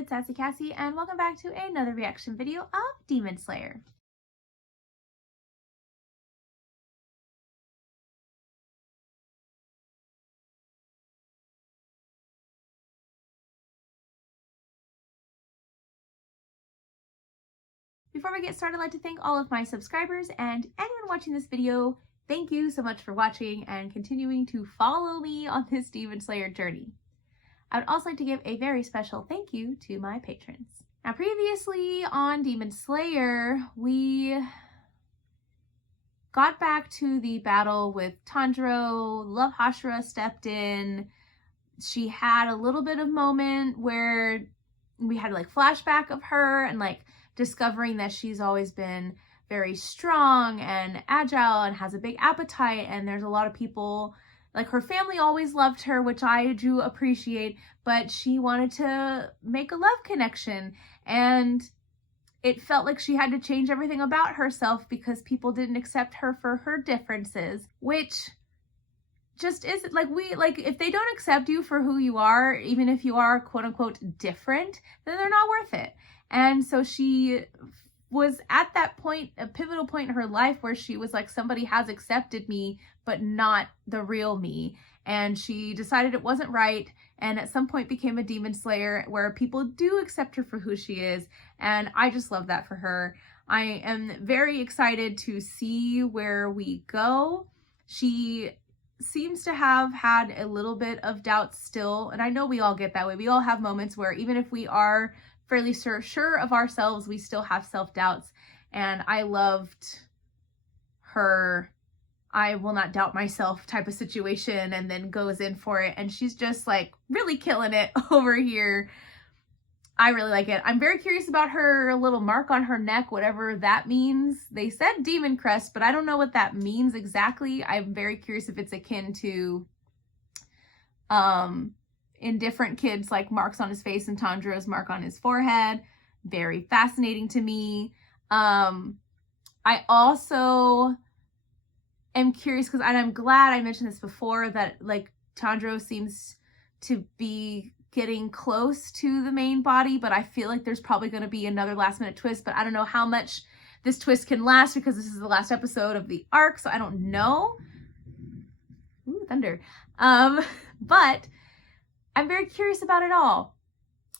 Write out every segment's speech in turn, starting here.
it's Sassy Cassie, and welcome back to another reaction video of Demon Slayer. Before we get started, I'd like to thank all of my subscribers and anyone watching this video. Thank you so much for watching and continuing to follow me on this Demon Slayer journey. I would also like to give a very special thank you to my patrons. Now, previously on Demon Slayer, we got back to the battle with Tanjiro. Love Hashira stepped in. She had a little bit of moment where we had like flashback of her and like discovering that she's always been very strong and agile and has a big appetite, and there's a lot of people, like her family always loved her, which I do appreciate, but she wanted to make a love connection, and it felt like she had to change everything about herself because people didn't accept her for her differences, which just isn't like, if they don't accept you for who you are, even if you are quote unquote different, then they're not worth it. And so she was at that point, a pivotal point in her life where she was like, somebody has accepted me, but not the real me. And she decided it wasn't right, and at some point became a demon slayer where people do accept her for who she is. And I just love that for her. I am very excited to see where we go. She seems to have had a little bit of doubt still, and I know we all get that way. We all have moments where even if we are fairly sure of ourselves, we still have self-doubts, and I loved her I will not doubt myself type of situation, and then goes in for it, and she's just like really killing it over here. I really like it. I'm very curious about her little mark on her neck, whatever that means. They said demon crest, but I don't know what that means exactly. I'm very curious if it's akin to in different kids, like marks on his face and Tanjiro's mark on his forehead. Very fascinating to me. I also am curious because, and I'm glad I mentioned this before, that like Tanjiro seems to be getting close to the main body, but I feel like there's probably going to be another last minute twist, but I don't know how much this twist can last because this is the last episode of the arc, so I don't know. Ooh, thunder. But I'm very curious about it all.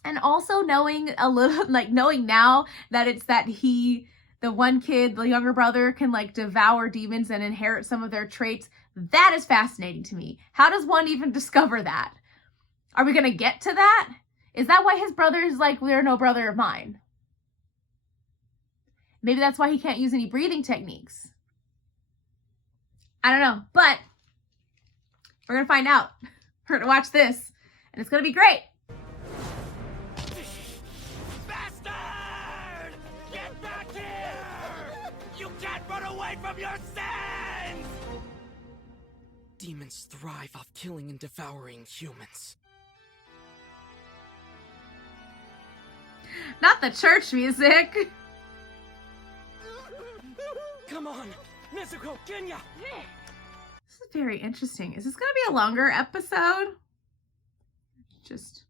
And also knowing a little, like knowing now that it's that the one kid, the younger brother, can like devour demons and inherit some of their traits. That is fascinating to me. How does one even discover that? Are we going to get to that? Is that why his brother is like, they're no brother of mine? Maybe that's why he can't use any breathing techniques. I don't know, but we're going to find out. We're going to watch this, and it's going to be great. Bastard! Get back here! You can't run away from your sins! Demons thrive off killing and devouring humans. Not the church music. Come on, Nezuko, Kenya! This is very interesting. Is this going to be a longer episode? Just...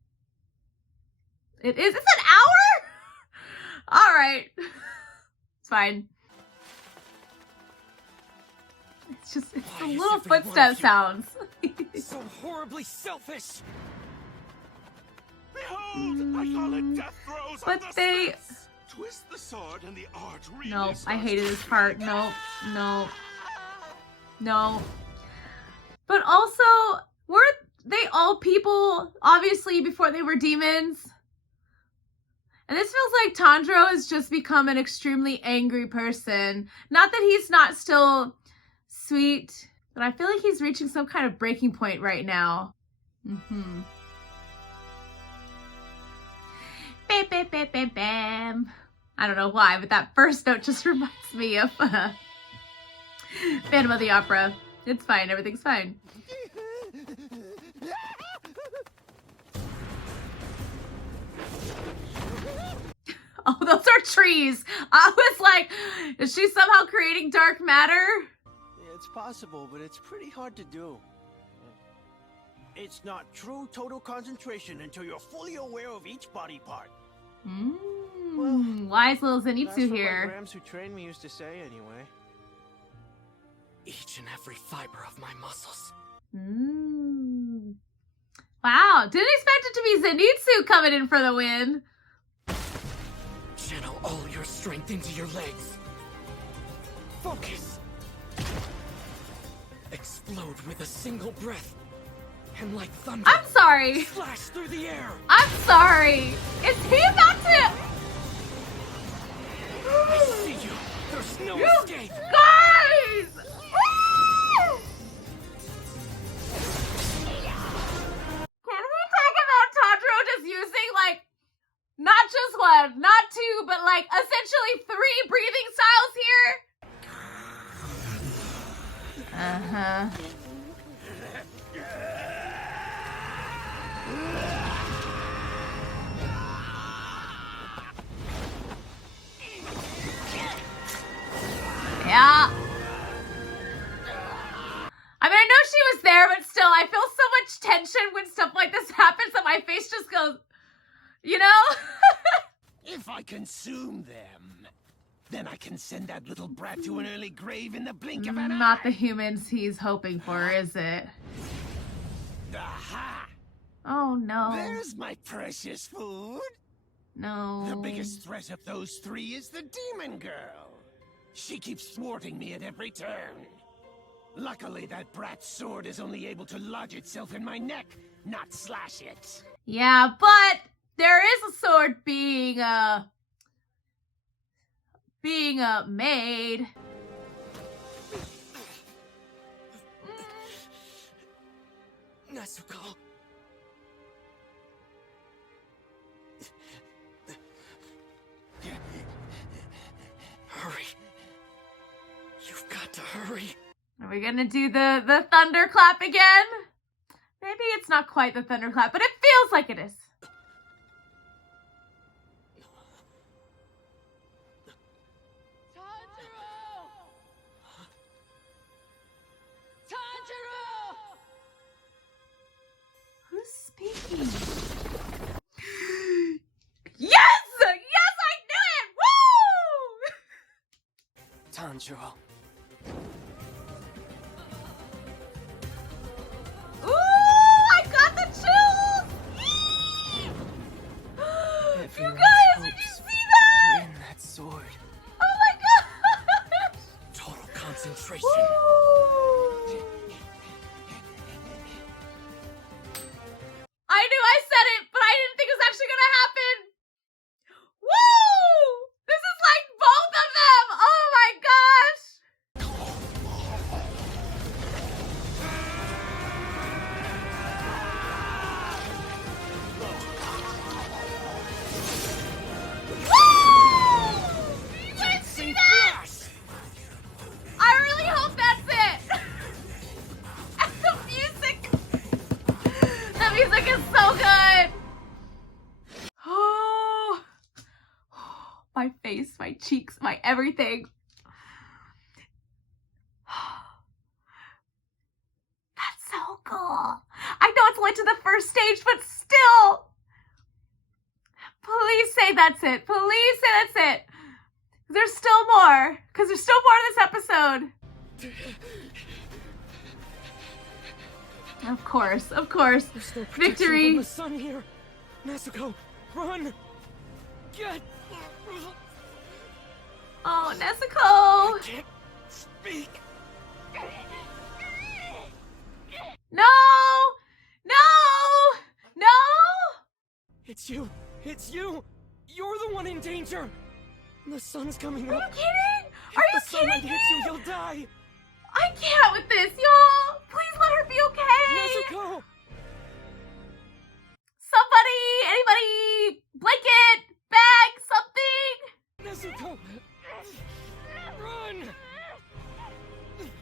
It is? It's an hour? All right. It's fine. It's just, it's the little footstep sounds. So horribly selfish! Behold, I call it death throes But of the they... Smiths. Twist the sword and the art really No, I starts hated to this part. speak. No, no, no. But also, were they all people, obviously, before they were demons? And this feels like Tanjiro has just become an extremely angry person. Not that he's not still sweet, but I feel like he's reaching some kind of breaking point right now. Mm-hmm. Bam, bam, bam, bam, bam. I don't know why, but that first note just reminds me of Phantom of the Opera. It's fine, everything's fine. Oh, those are trees. I was like, is she somehow creating dark matter? Yeah, it's possible, but it's pretty hard to do. It's not true total concentration until you're fully aware of each body part. Wise little That's Zenitsu what my here. Grams who trained me used to say anyway. Each and every fiber of my muscles. Wow, didn't expect it to be Zenitsu coming in for the win. Channel all your strength into your legs. Focus. Explode with a single breath. And like thunder, I'm sorry. flash through the air. I'm sorry. Is he about to? I see you. There's no escape. Guys! Can we talk about Tanjiro just using, like, not just one, not two, but, like, essentially 3 breathing styles here? Uh-huh. Yeah. I mean, I know she was there, but still, I feel so much tension when stuff like this happens that my face just goes, you know? If I consume them, then I can send that little brat to an early grave in the blink of an eye. Not the humans he's hoping for, is it? Aha! Oh, no. There's my precious food. No. The biggest threat of those 3 is the demon girl. She keeps thwarting me at every turn. Luckily, that brat's sword is only able to lodge itself in my neck, not slash it. Yeah, but there is a sword being made. Nezuko. Hurry. You've got to hurry. Are we gonna do the thunderclap again? Maybe it's not quite the thunderclap, but it feels like it is. Who's speaking? Yes! Yes, I knew it! Woo! Tanjiro. Ooh, I got the chills! You guys, did you see that? In that sword. Oh my gosh! Total concentration. Woo! I knew I said it, but I didn't think it was actually gonna happen. Woo! This is like both of them! Oh my gosh! Woo! You guys see that? I really hope that's it. And the music. The music is so good. Oh, my face, my cheeks, my everything. That's so cool. I know it's only to the first stage, but still. Please say that's it. Please say that's it. There's still more, because there's still more in this episode. Of course, of course. There's no protection Victory. from the sun here. Nezuko, run! Get! Oh, I Nezuko. can't speak. No! No! No! It's you. It's you. You're the one in danger. The sun's coming Are you up. kidding? If Are you the sunlight kidding hits you, me? you'll die. I can't with this, y'all. Please let her be okay. Nezuko! Somebody, anybody, blanket, bag, something. Nezuko! Run!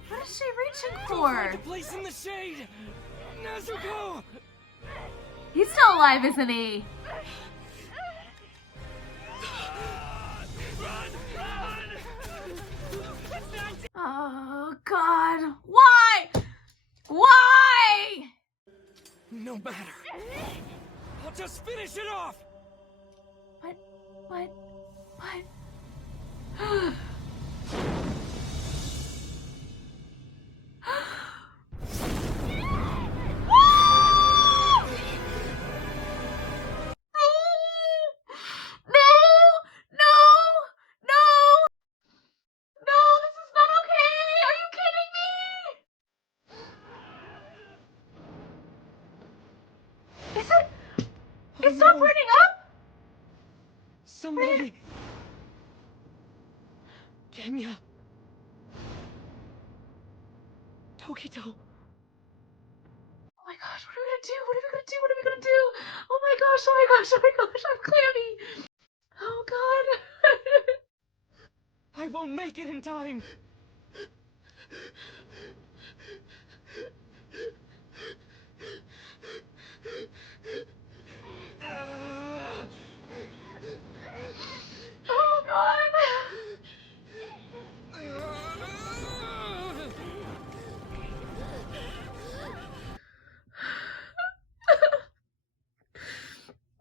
What is she reaching Go for? find a place in the shade. Nezuko! He's still alive, isn't he? Oh, God. Why? Why? Finish it off! What? What? What? No! No! No! No! This is not okay! Are you kidding me? Is it? It's not burning up? Somebody... Kenya... Tokito... Oh my gosh, what are we gonna do? What are we gonna do? What are we gonna do? Oh my gosh, oh my gosh, oh my gosh, I'm clammy. Oh god. I won't make it in time! Oh god.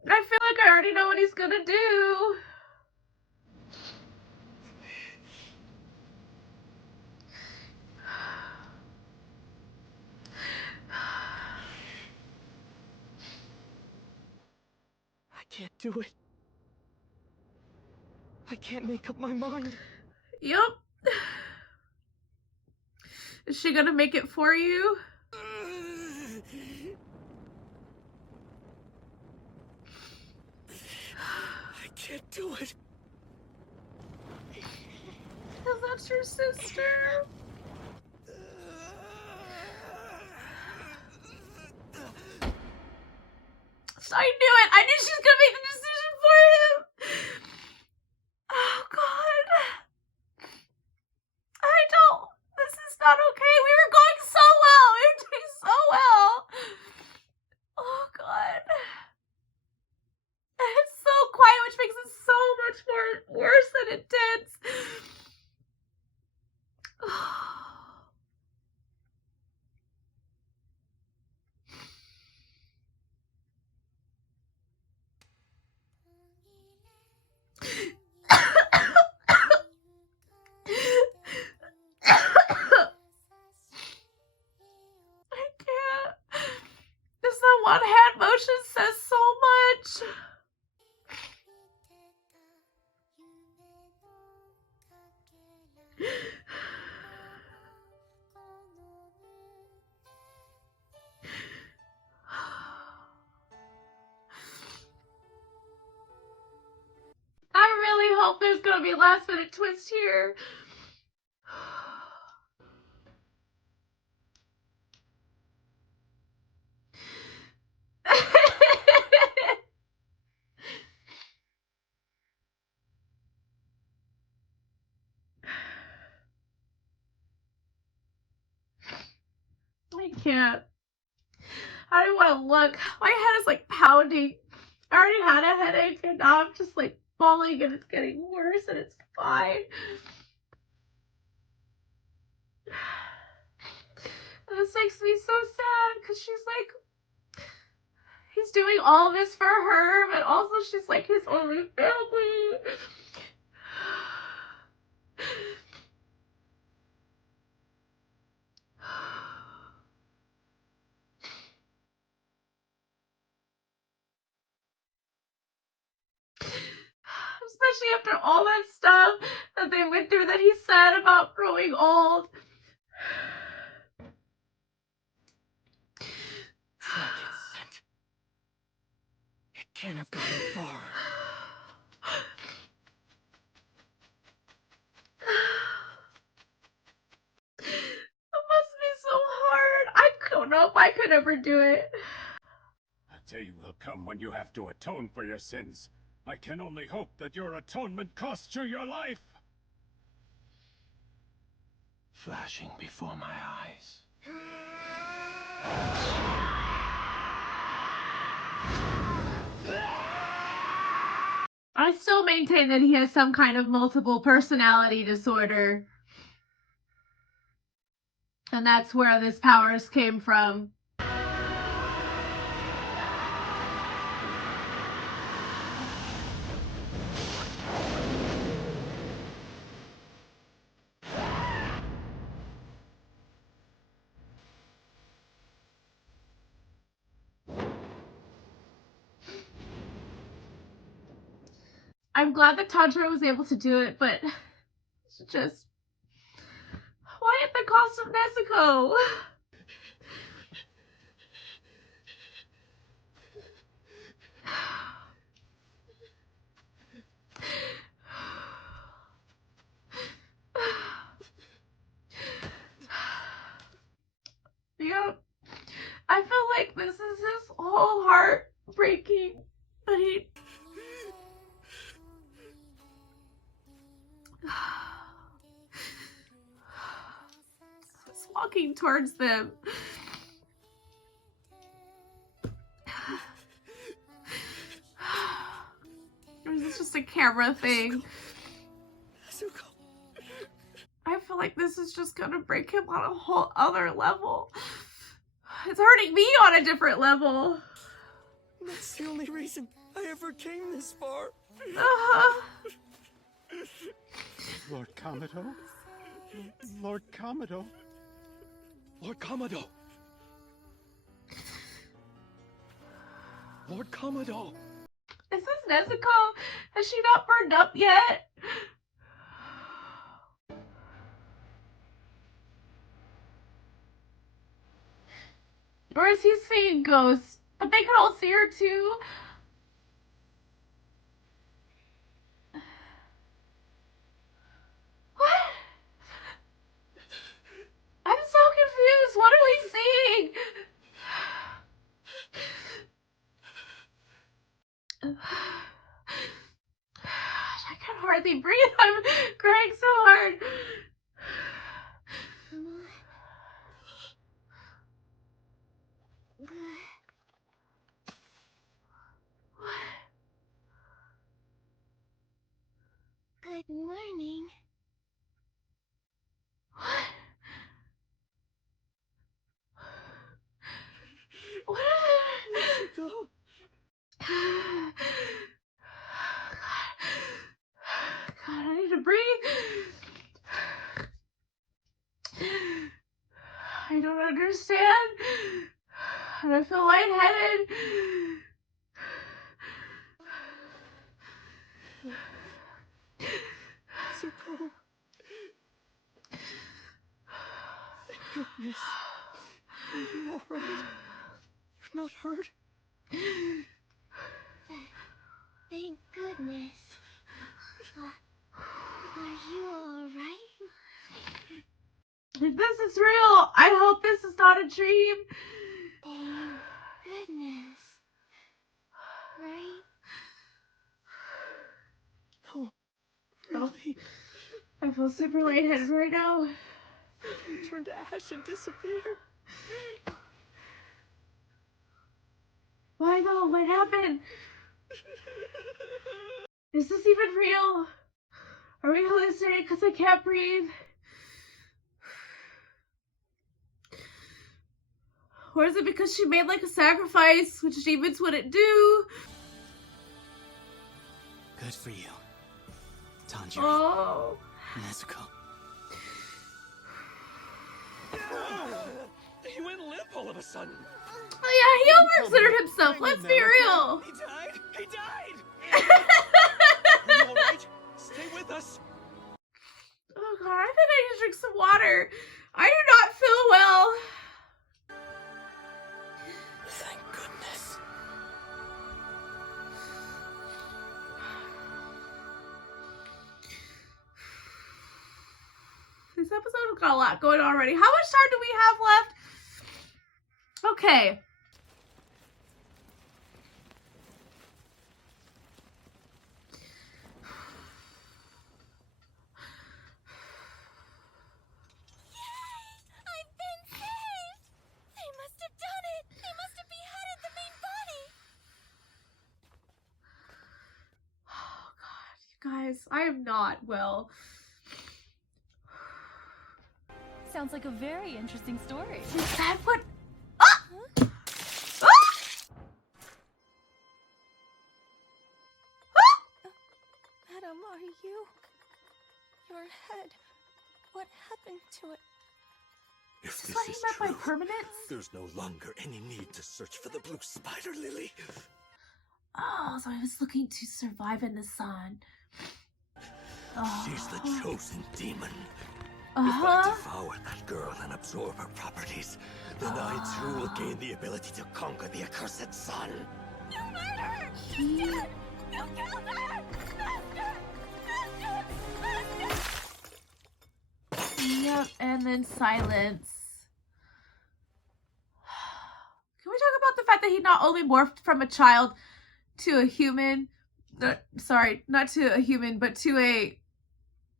I feel like I already know what he's gonna do. I can't do it. I can't make up my mind. Yup. Is she gonna make it for you? I can't do it. Because that's your sister. I knew it. I knew she was gonna make the decision for him. Oh god. I don't. This is not okay. We were going so well. We were doing so well. Oh god. And it's so quiet, which makes it so much more worse than intense. I can't. Just the one hand motion says so much. I really hope there's gonna be a last minute twist here. I can't. I don't want to look. My head is like pounding. I already had a headache and now I'm just like falling and it's getting worse and it's fine. And this makes me so sad because she's like, he's doing all this for her, but also she's like his only family. Especially after all that stuff that they went through that he said about growing old. Frankincense. It can't have gotten far. It must be so hard. I don't know if I could ever do it. A day will come when you have to atone for your sins. I can only hope that your atonement costs you your life. Flashing before my eyes. I still maintain that he has some kind of multiple personality disorder. And that's where this powers came from. I'm glad that Tanjiro was able to do it, but it's just, why at the cost of Nezuko? Yeah, I feel like this is his whole heart breaking, but he. He's walking towards them. Or is this just a camera thing? Nezuko. I feel like this is just gonna break him on a whole other level. It's hurting me on a different level. That's the only reason I ever came this far. Lord Kamado? Lord Kamado? Lord Kamado. Lord Kamado. Is this Nezuko? Has she not burned up yet? Or is he seeing ghosts? But they could all see her too. What? I'm so confused. What are we seeing? I can hardly breathe. I'm crying so hard. Good morning. What? Nezuko. God, I need to breathe. I don't understand. And I feel lightheaded. Nezuko. Thank goodness. Are you alright? You're not hurt? Thank goodness. Are you alright? If this is real, I hope this is not a dream. Thank goodness. Right? No. Really? I feel super lightheaded right now. You turned to ash and disappeared. Why though? What happened? Is this even real? Are we hallucinating because I can't breathe? Or is it because she made like a sacrifice, which demons wouldn't do? Good for you, Tanjiro. Oh. Nezuko. He went limp all of a sudden. Oh yeah, he overexerted himself. Let's be real. He died. He died. Are you all right? Stay with us. Oh god, I think I need to drink some water. I do not feel well. Thank goodness. This episode has got a lot going on already. How much time do we have left? Okay. I've been saved! They must have done it! They must have beheaded the main body! Oh god, you guys, I am not well. Sounds like a very interesting story. Is that what? Ah! Ah! Adam, are you? Your head. What happened to it? If Is this what he is meant by true, permanence? there's no longer any need to search for the blue spider lily. Oh, so he was looking to survive in the sun. She's the chosen demon. If Uh-huh. I devour that girl and absorb her properties, then I too will gain the ability to conquer the accursed sun. You murderer! She's dead! You killed her! Master! Master! Master! Yep, and then silence. Can we talk about the fact that he not only morphed from a child to a human? Sorry, not to a human, but to a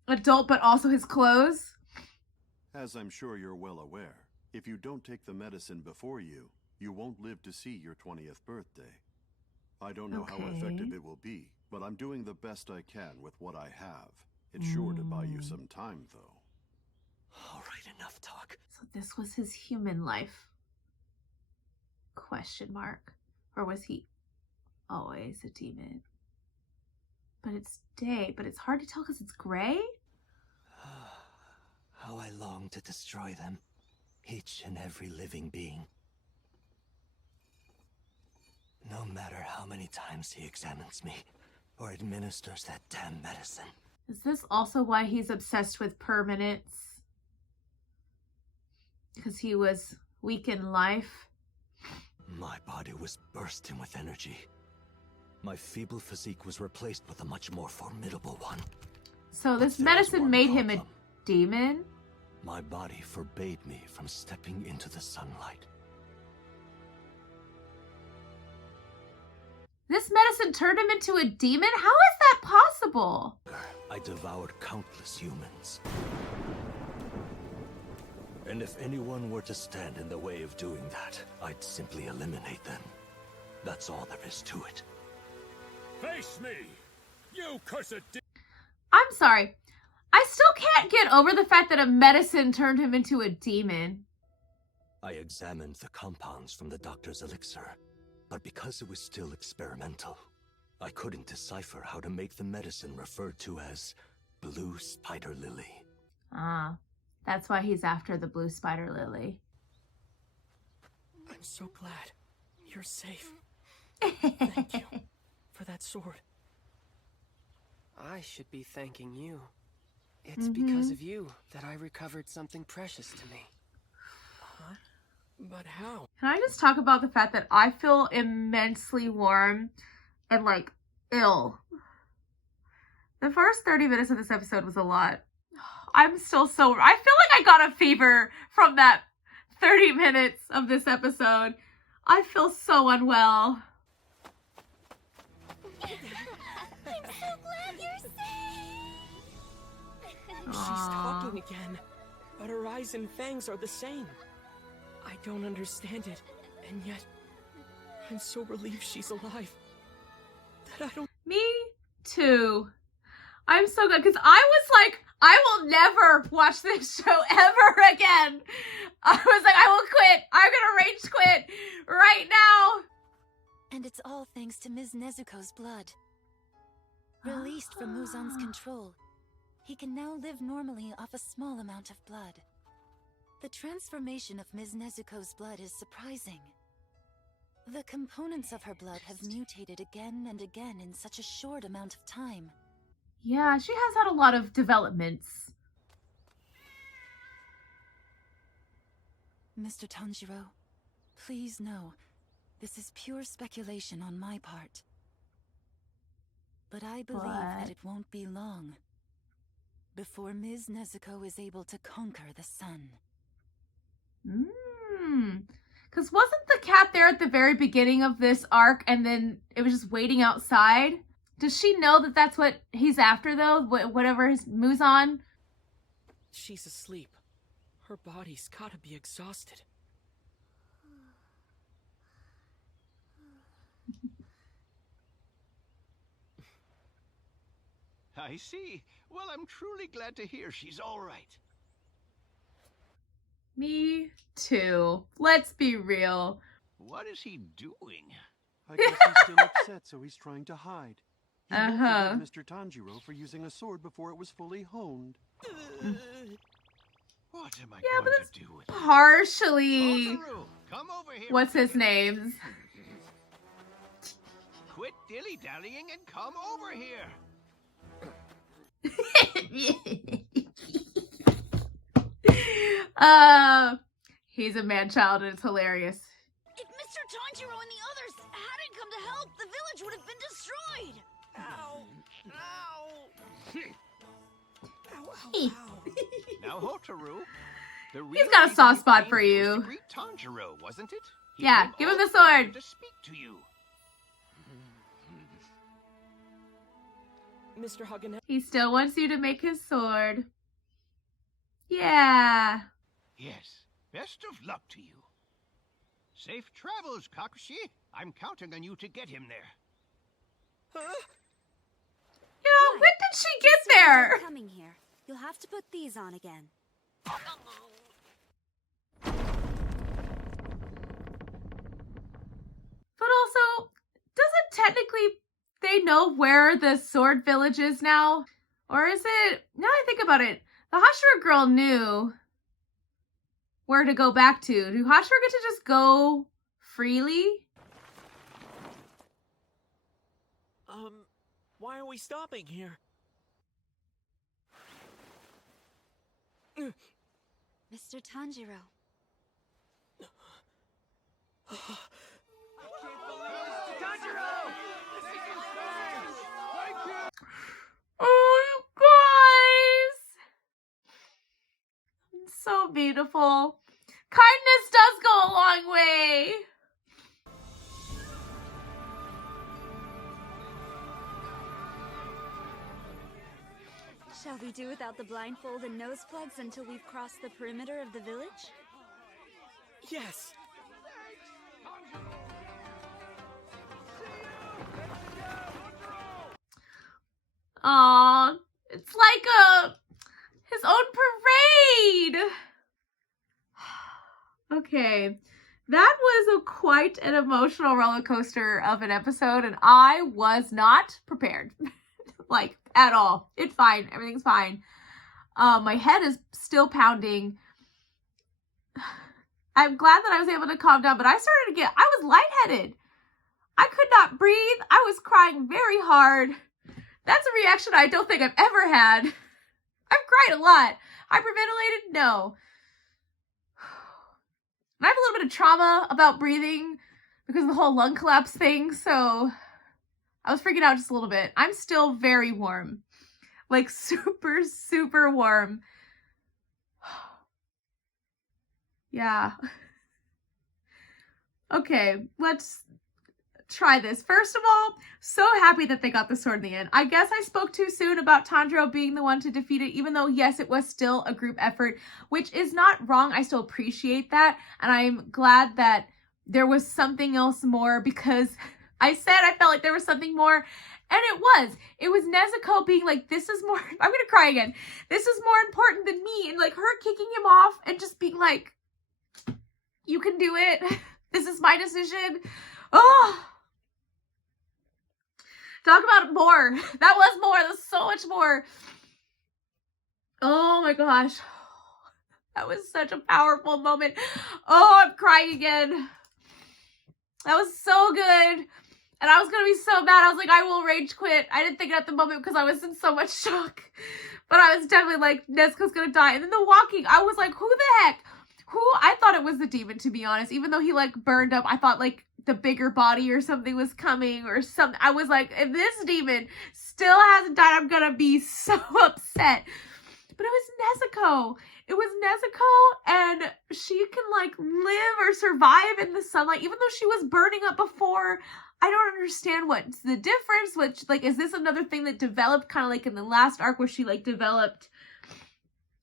adult, but also his clothes? As I'm sure you're well aware, if you don't take the medicine before you won't live to see your 20th birthday. I don't know how effective it will be, but I'm doing the best I can with what I have. It's sure to buy you some time, though. All right, enough talk. So this was his human life? Question mark. Or was he always a demon? But it's day, but it's hard to tell because it's gray? How I long to destroy them. Each and every living being. No matter how many times he examines me or administers that damn medicine. Is this also why he's obsessed with permanence? Because he was weak in life? My body was bursting with energy. My feeble physique was replaced with a much more formidable one. So this But there was medicine one made him a problem. demon? My body forbade me from stepping into the sunlight. This medicine turned him into a demon? How is that possible? I devoured countless humans. And if anyone were to stand in the way of doing that, I'd simply eliminate them. That's all there is to it. Face me, you cursed I'm sorry. I still can't get over the fact that a medicine turned him into a demon. I examined the compounds from the doctor's elixir, but because it was still experimental, I couldn't decipher how to make the medicine referred to as blue spider lily. Ah, that's why he's after the blue spider lily. I'm so glad you're safe. Thank you for that sword. I should be thanking you. It's because of you that I recovered something precious to me. Huh? But how? Can I just talk about the fact that I feel immensely warm and like ill? The first 30 minutes of this episode was a lot. I'm still so, I feel like I got a fever from that 30 minutes of this episode. I feel so unwell. I'm so glad you're safe! She's talking again, but her eyes and fangs are the same. I don't understand it, and yet I'm so relieved she's alive that I don't. Me too. I'm so good because I was like, I will never watch this show ever again. I was like, I will quit. I'm gonna rage quit right now. And it's all thanks to Ms. Nezuko's blood. Released from Muzan's control, he can now live normally off a small amount of blood. The transformation of Ms. Nezuko's blood is surprising. The components of her blood have mutated again and again in such a short amount of time. Yeah, she has had a lot of developments. Mr. Tanjiro, please know, this is pure speculation on my part. But I believe that it won't be long before Ms. Nezuko is able to conquer the sun. Because wasn't the cat there at the very beginning of this arc and then it was just waiting outside? Does she know that that's what he's after though? Whatever his Muzan? She's asleep. Her body's gotta be exhausted. I see. Well, I'm truly glad to hear she's all right. Me too. Let's be real. What is he doing? I guess he's still upset, so he's trying to hide. He won't forgive Mr. Tanjiro for using a sword before it was fully honed. What am I Yeah, but going that's to do with partially. Otaru, come over here. What's his name? quit dilly-dallying and come over here. He's a man-child and it's hilarious. If Mr. Tanjiro and the others hadn't come to help, the village would have been destroyed. Ow! Ow! Now, Hotaru, He's got a soft spot for you. Tanjiro, wasn't it? Yeah, give him the sword. To speak to you. Mr. Hagen. He still wants you to make his sword. Yeah. Yes, best of luck to you. Safe travels, Kakashi. I'm counting on you to get him there. Yeah, when did she get there? Coming here. You'll have to put these on again. But also, doesn't technically they know where the sword village is now? Or is it, now I think about it, the Hashira girl knew where to go back to. Do Hashira get to just go freely? Why are we stopping here? Mr. Tanjiro. Oh, you guys! So beautiful. Kindness does go a long way. Shall we do without the blindfold and nose plugs until we've crossed the perimeter of the village? Yes. Aw, it's like his own parade. Okay, that was quite an emotional roller coaster of an episode, and I was not prepared, like at all. It's fine, everything's fine. My head is still pounding. I'm glad that I was able to calm down, but I was lightheaded. I could not breathe. I was crying very hard. That's a reaction I don't think I've ever had. I've cried a lot. Hyperventilated? No. And I have a little bit of trauma about breathing because of the whole lung collapse thing, so I was freaking out just a little bit. I'm still very warm. Like super, super warm. Yeah. Okay, let's try this. First of all, so happy that they got the sword in the end. I guess I spoke too soon about Tanjiro being the one to defeat it, even though, yes, it was still a group effort, which is not wrong. I still appreciate that, and I'm glad that there was something else more, because I said I felt like there was something more, and it was. It was Nezuko being like, this is more, I'm gonna cry again. This is more important than me, and like her kicking him off and just being like, you can do it. This is my decision. Oh, talk about more. That was more. That was so much more. Oh my gosh. That was such a powerful moment. Oh, I'm crying again. That was so good. And I was going to be so mad. I was like, I will rage quit. I didn't think it at the moment because I was in so much shock. But I was definitely like, Nezuko's going to die. And then the walking, I was like, who the heck? I thought it was the demon, to be honest. Even though he like burned up, I thought like the bigger body or something was coming or something. I was like, if this demon still hasn't died, I'm gonna be so upset. But it was Nezuko. It was Nezuko, and she can like live or survive in the sunlight, even though she was burning up before. I don't understand what's the difference. Which, like, is this another thing that developed kind of like in the last arc where she like developed?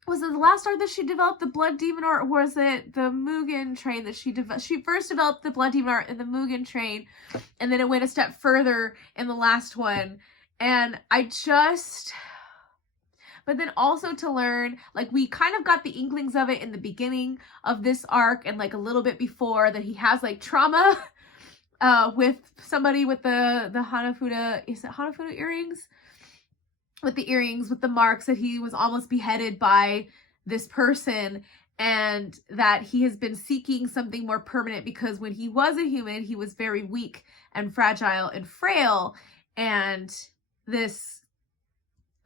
Was it the last arc that she developed the blood demon, or was it the Mugen train that she developed? She first developed the blood demon art in the Mugen train, and then it went a step further in the last one. And but then also to learn, like, we kind of got the inklings of it in the beginning of this arc and like a little bit before, that he has like trauma with somebody with the Hanafuda, is it Hanafuda earrings? With the earrings, with the marks, that he was almost beheaded by this person. and that he has been seeking something more permanent because when he was a human, he was very weak and fragile and frail. And this,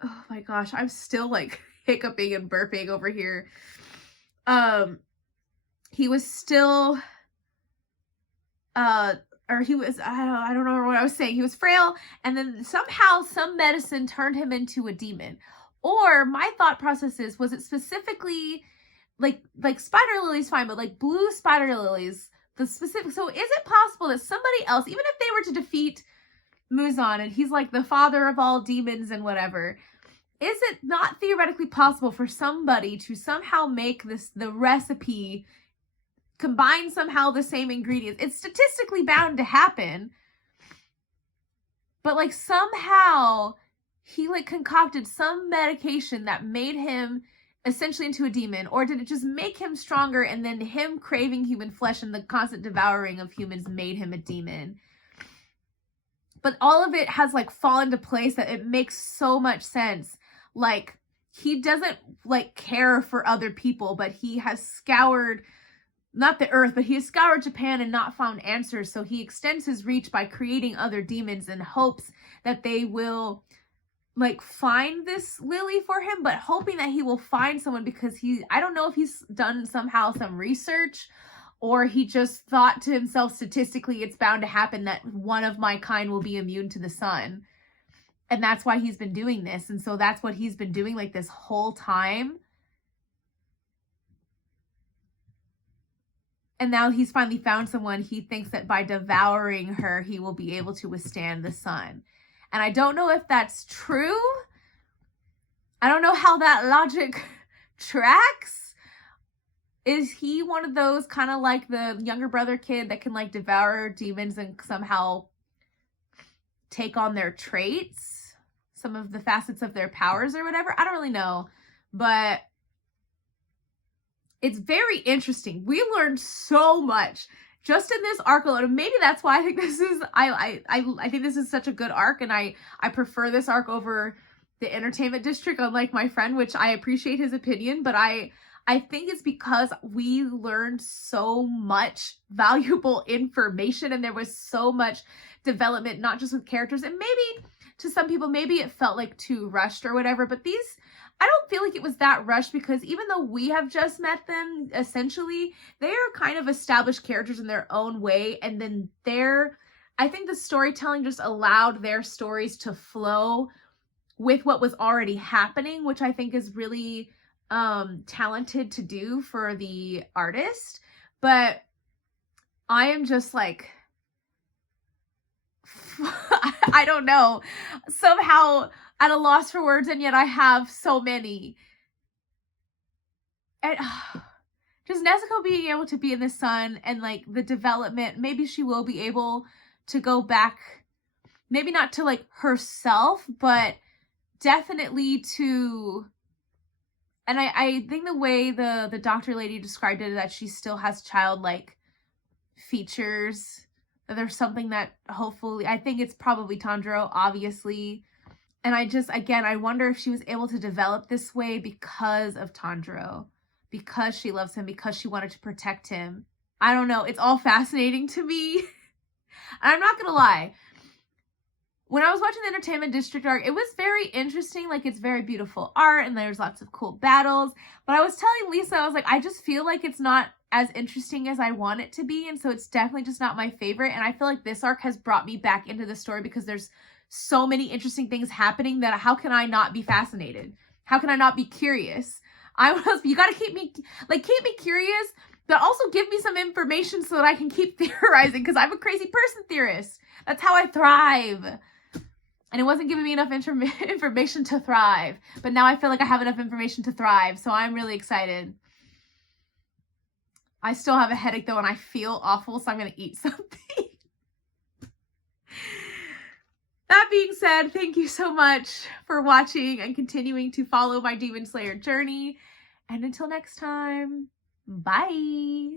oh my gosh, I'm still like hiccuping and burping over here. He was still, or he was, I don't know what I was saying. He was frail, and then somehow some medicine turned him into a demon. Or my thought process is, was it specifically like spider lilies fine, but like blue spider lilies, the specific, so is it possible that somebody else, even if they were to defeat Muzan and he's like the father of all demons and whatever, is it not theoretically possible for somebody to somehow make the recipe combine somehow the same ingredients? It's statistically bound to happen, but like somehow he like concocted some medication that made him essentially into a demon, or did it just make him stronger and then him craving human flesh and the constant devouring of humans made him a demon? But all of it has like fallen into place that it makes so much sense. Like, he doesn't like care for other people, but he has scoured not the earth, but he has scoured Japan and not found answers. So he extends his reach by creating other demons in hopes that they will like find this lily for him, but hoping that he will find someone because I don't know if he's done somehow some research, or he just thought to himself, statistically, it's bound to happen that one of my kind will be immune to the sun. And that's why he's been doing this. And so that's what he's been doing like this whole time. And now he's finally found someone. He thinks that by devouring her, he will be able to withstand the sun. And I don't know if that's true. I don't know how that logic tracks. Is he one of those kind of like the younger brother kid that can like devour demons and somehow take on their traits, some of the facets of their powers or whatever? I don't really know, but it's very interesting. We learned so much just in this arc alone. And maybe that's why I think this is, I think this is such a good arc, and I prefer this arc over the Entertainment District, unlike my friend, which I appreciate his opinion, but I think it's because we learned so much valuable information and there was so much development, not just with characters, and maybe to some people, maybe it felt like too rushed or whatever, but these, I don't feel like it was that rushed, because even though we have just met them, essentially, they are kind of established characters in their own way, and then I think the storytelling just allowed their stories to flow with what was already happening, which I think is really talented to do for the artist. But I am just like, I don't know, somehow at a loss for words, and yet I have so many. And just Nezuko being able to be in the sun and like the development, maybe she will be able to go back, maybe not to like herself, but definitely to, and I think the way the doctor lady described it, that she still has childlike features, that there's something that hopefully, I think it's probably Tanjiro, obviously. And I wonder if she was able to develop this way because of Tanjiro, because she loves him, because she wanted to protect him. I don't know. It's all fascinating to me. And I'm not going to lie. When I was watching the Entertainment District arc, it was very interesting. Like, it's very beautiful art and there's lots of cool battles. But I was telling Lisa, I was like, I just feel like it's not as interesting as I want it to be. And so it's definitely just not my favorite. And I feel like this arc has brought me back into the story because there's so many interesting things happening that how can I not be fascinated? How can I not be curious? You got to keep me curious, but also give me some information so that I can keep theorizing, because I'm a crazy person theorist. That's how I thrive. And it wasn't giving me enough information to thrive. But now I feel like I have enough information to thrive. So I'm really excited. I still have a headache though, and I feel awful, so I'm going to eat something. That being said, thank you so much for watching and continuing to follow my Demon Slayer journey. And until next time, bye!